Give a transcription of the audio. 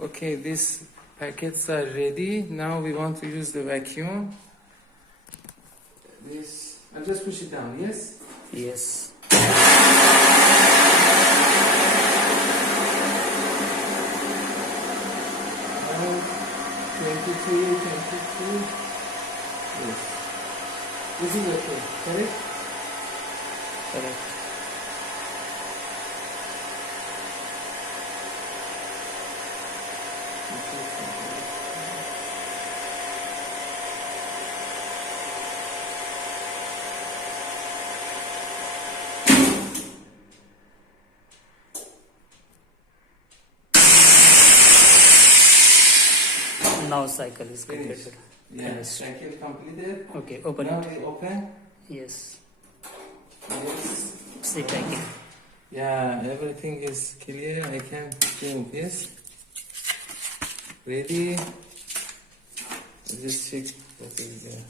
Okay, these packets are ready. Now we want to use the vacuum. This, I'll just push it down, yes? Yes. Now, 23, 22. Yes. This is okay, correct? Correct. Now cycle is Finished. completed. Yeah, Finished. cycle completed. Okay, open Now it. we open. Yes. Yes. See packing. Yeah, everything is clear. I can move. Yes. Ready. Just check what is there.